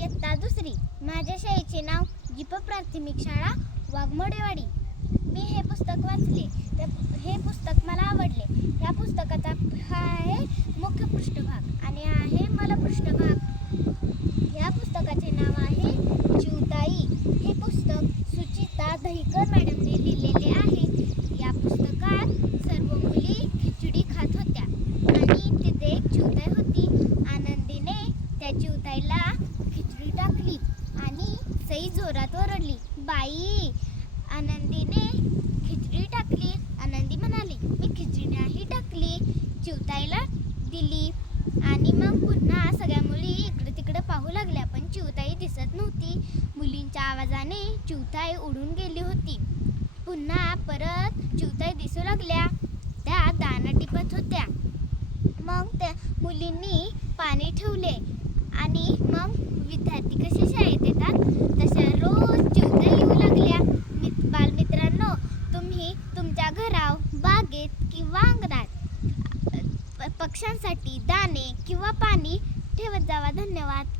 इयत्ता दुसरी. माझ्या शाळेचे नाव जिप प्राथमिक शाळा वाघमोडेवाडी. मी हे पुस्तक वाचले. हे पुस्तक मला आवडले. या पुस्तकाचा हा आहे मुख्य पृष्ठभाग आणि हा आहे मला पृष्ठभाग. या पुस्तकाचे नाव आहे चिवताई. हे पुस्तक सुचिता दहिकर मॅडमने लिहिलेले आहे. या पुस्तकात सर्व मुली खिचडी खात होत्या आणि तिथे एक चिवताई होती. आनंदीने त्या चिवताईला खिचडी टाकली आणि सई जोरात ओरडली, बाई. आनंदीने खिचडी टाकली. आनंदी म्हणाली, मी खिचडी नाही टाकली. चिवताईला दिली आणि मग पुन्हा सगळ्या मुली इकडे तिकडे पाहू लागल्या, पण चिवताई दिसत नव्हती. मुलींच्या आवाजाने चिवताई उडून गेली होती. पुन्हा परत चिवताई दिसू लागल्या. त्या दाणा टिपत होत्या. मग त्या मुलींनी पाणी ठेवले आणि मग विद्यार्थी कसे शाळेत येतात तशा रोज चिवताई येऊ लागल्या. बालमित्रांनो, तुम्ही तुमच्या घरात, बागेत किंवा अंगणात पक्ष्यांसाठी दाणे किंवा पाणी ठेवत जावा. धन्यवाद.